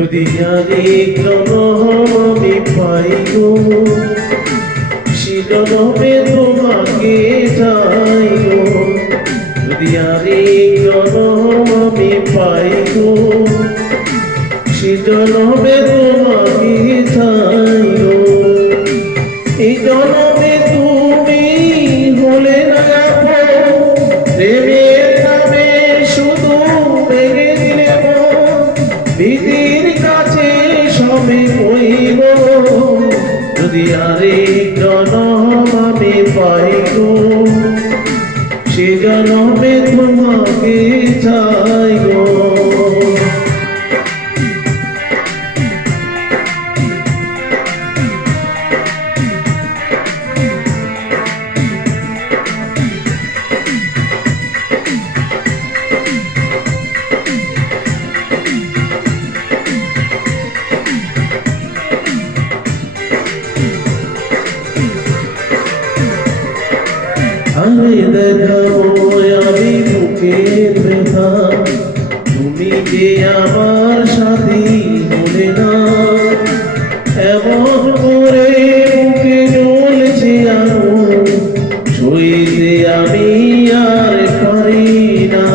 যদি জানি আমি পাই গো সে জনমে তোমাকে চাই গো। যদি জানি আমি পাই গো সে জনমে তোমাকে চাই গো। এই জনমে তুমি হলে না প্রেমের নামে শুধু ভেঙে দিলে বিধির কাছে সবে কইব। যদি আরেক জনম আমি পাই গো সে জনমে তোমাকে চাই গো। আরে দেখাবো আমি বুকের ব্যথা, তুমি যে আমার সাথী বলে না। এমন করে বুকে জ্বলছে আগুন, সইতে আমি আর পারি না।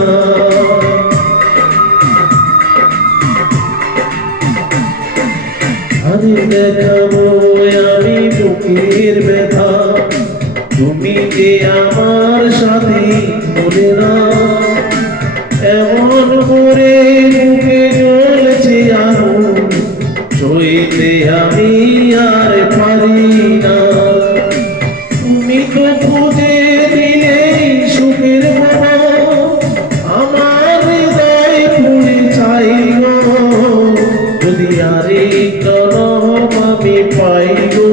আরে দেখাবো আমি বুকের ব্যথা, তুমি যে আমার সাথে বলে না। এমন করে বুকে জ্বলছে আগুন, সইতে আমি আর পারি না। তুমি তো খুঁজে দিলে সুখের বাবা, আমার হৃদয় ফুলে চাই গো। যদি আরেক জনম আমি পাই গো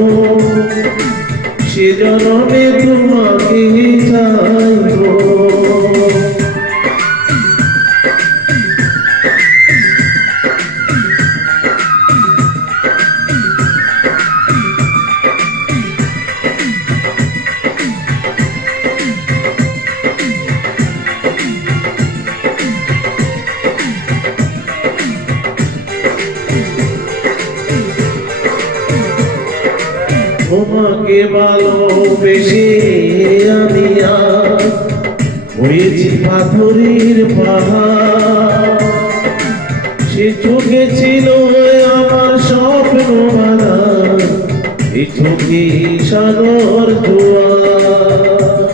সে জনমে তোমাকে চাই গো। তোমাকে ভালোবেসে আমি হয়েছি পাথরের পাহাড়। সে চোখে ছিল আমার স্বপ্ন বাঁধা, এই চোখে সাগর জোয়ার।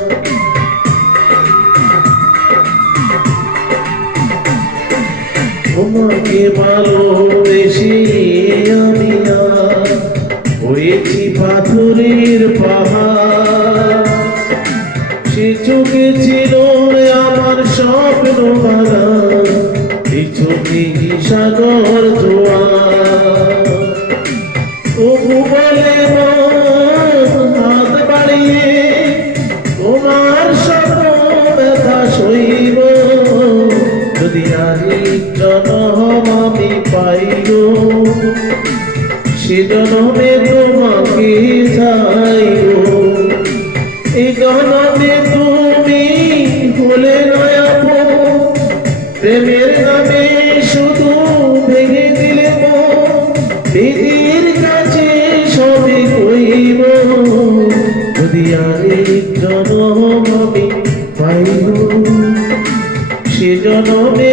তোমাকে ভালোবেসে আমি হয়েছি পাথরের পাহাড়। সে চোখে ছিল আমার স্বপ্ন বাঁধা, এই চোখে সাগর জোয়ার। তবু বলে হাত বাড়িয়ে তোমার স্বপ্ন ব্যথা সইব। যদি আরেক জনম আমি পাই গো সে জনমে তোমাকে চাই গো। এই জনমে তুমি হলে নয়া প্রেমের নামে শুধু ভেঙে দিলে বিধির কাছে সবে কইব। যদি আরেক জনম আমি পাই গো সে জনমে